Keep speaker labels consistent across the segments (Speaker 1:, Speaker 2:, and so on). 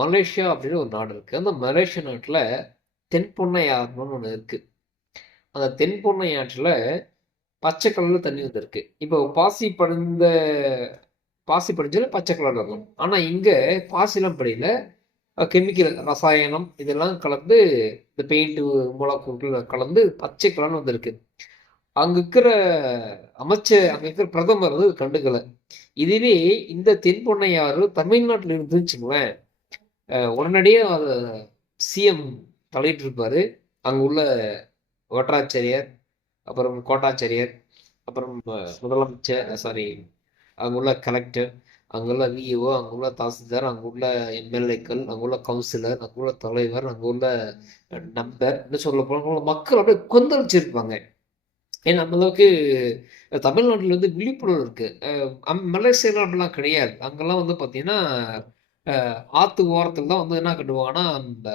Speaker 1: Malaysia அப்படின்னு ஒரு நாடு இருக்குது அந்த மலேசிய நாட்டில் தென்பொன்னை ஆறுன்னு ஒன்று இருக்குது அந்த தென்பொன்னை ஆற்றில் பச்சை கலரில் தண்ணி வந்துருக்கு இப்போ பாசி படிந்த பாசி படிஞ்சது பச்சை கலரில் இருக்கும். ஆனால் இங்கே பாசிலாம் படியல. கெமிக்கல் ரசாயனம் இதெல்லாம் கலந்து இந்த பெயிண்ட் மூலக்கூறுகள் கலந்து பச்சை கலர்னு வந்திருக்கு. அங்க இருக்கிற அமைச்சர் அங்க இருக்கிற பிரதமர் வந்து கண்டுக்கல. இதுவே இந்த தென்பொன்னையாறு ஆறு இருந்துச்சுங்களேன் உடனடியாக அ சிஎம் தலையிட்டு இருப்பார் அங்கே உள்ள வட்டாட்சியர், அப்புறம் கோட்டாட்சியர், அப்புறம் முதலமைச்சர் சாரி அங்குள்ள கலெக்டர், அங்குள்ள உள்ள அங்குள்ள உள்ள தாசில்தார், அங்குள்ள எம்எல்ஏக்கள், அங்குள்ள கவுன்சிலர், அங்குள்ள தலைவர், அங்குள்ள உள்ள நண்பர், இன்னும் சொல்லப்போனா மக்கள் அப்படியே கொந்தளிச்சிருப்பாங்க. ஏன்னா அந்த அளவுக்கு வந்து விழிப்புணர்வு இருக்குது மலேசியாவில் அப்படிலாம் கிடையாது. அங்கெல்லாம் வந்து பார்த்தீங்கன்னா, ஆற்று ஓரத்தில் தான் வந்து என்ன கட்டுவாங்கன்னா, இந்த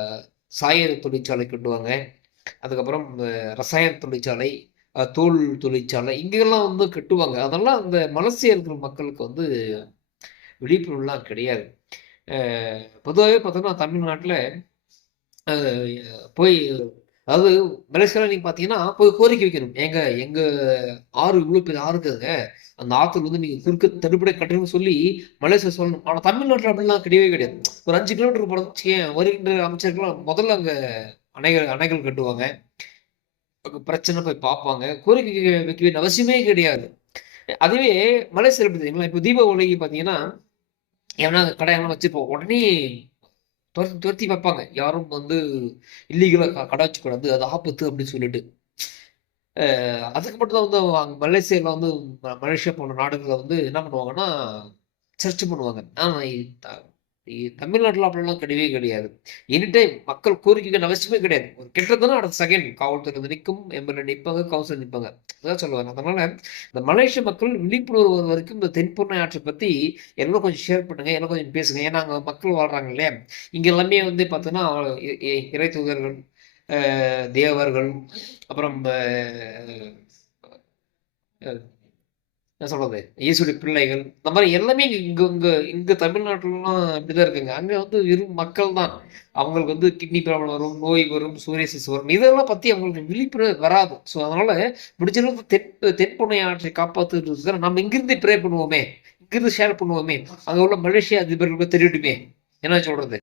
Speaker 1: சாய தொழிற்சாலை கட்டுவாங்க. அதுக்கப்புறம் ரசாயன தொழிற்சாலை, தோல் தொழிற்சாலை இங்கெல்லாம் வந்து கட்டுவாங்க. அதெல்லாம் அந்த மலேசியா இருக்கிற மக்களுக்கு வந்து விழிப்புணர்வுலாம் கிடையாது. பொதுவாகவே பார்த்தோம்னா தமிழ்நாட்டில் போய் அதாவது மலேசியாவில் நீங்க பார்த்தீங்கன்னா, போய் கோரிக்கை வைக்கணும். எங்க எங்க ஆறு இவ்வளோ பெரிய ஆறு இருக்குதுங்க. அந்த ஆற்றுல வந்து நீங்க குறுக்க தடுப்படை கட்டணும்னு சொல்லி மலேசியா சொல்லணும். ஆனா தமிழ்நாட்டுல அப்படிலாம் கிடையவே கிடையாது. ஒரு அஞ்சு கிலோமீட்டர் போனோம் வருகின்ற அமைச்சர்கள்லாம் முதல்ல அங்க அணைகள் அணைகள் கட்டுவாங்க. பிரச்சனை போய் பார்ப்பாங்க. கோரிக்கை வைக்க வேண்டிய அவசியமே கிடையாது. அதுவே மலேசியால எப்படி இப்போ தீபாவளிக்கு பார்த்தீங்கன்னா, எவனா கடை எவனா வச்சுப்போம் உடனே தொரத்தி தொரத்தி வைப்பாங்க. யாரும் வந்து இல்லீகலா க கடை வச்சுக்கூடாது. அது ஆபத்து அப்படின்னு சொல்லிட்டு. அதுக்கு மட்டும் தான் வந்து அங்க மலேசியால வந்து மலேசியா போன்ற நாடுகள்ல வந்து என்ன பண்ணுவாங்கன்னா, சர்ச் பண்ணுவாங்க. தமிழ்நாட்டில் அப்படிலாம் கிடையவே கிடையாது. எனி டைம் மக்கள் கோரிக்கை அவசியமே கிடையாது. ஒரு கெட்டதுன்னா அடுத்த செகண்ட் காவல்துறை வந்து நிற்கும் எம்எல்ஏ நிற்பாங்க கவுன்சிலர் நிற்பாங்க அதான் சொல்லுவாங்க அதனால இந்த மலேசிய மக்கள் விழிப்புணர்வு வரைக்கும் இந்த தென்பொன்னை ஆற்றை பற்றி எல்லாம் கொஞ்சம் ஷேர் பண்ணுங்க. எல்லாம் கொஞ்சம் பேசுங்க. ஏன்னா அங்கே மக்கள் வாழ்றாங்க இல்லையா? இங்கே எல்லாமே வந்து பார்த்தோன்னா, இ இ இறை தூதர்கள், தேவர்கள், அப்புறம் என்ன சொல்கிறது இயேசுடைய பிள்ளைகள். இந்த மாதிரி எல்லாமே இங்கே இங்கே இங்கே தமிழ்நாட்டிலலாம் இப்படிதான் இருக்குங்க. அங்கே வந்து வெறும் மக்கள் தான். அவங்களுக்கு வந்து கிட்னி ப்ராப்ளம் வரும், நோய் வரும், சூரியசிஸ் வரும். இதெல்லாம் பற்றி அவங்களுக்கு விழிப்புணர்வு வராது. ஸோ அதனால் முடிஞ்ச அளவுக்கு தென் தென்பொன்னை ஆற்றை காப்பாற்றுறது நம்ம இங்கிருந்து ப்ரே பண்ணுவோமே! இங்கிருந்து ஷேர் பண்ணுவோமே! அங்கே உள்ள மலேசியா அதிபர்களுக்கு தெரியட்டுமே! என்ன சொல்கிறது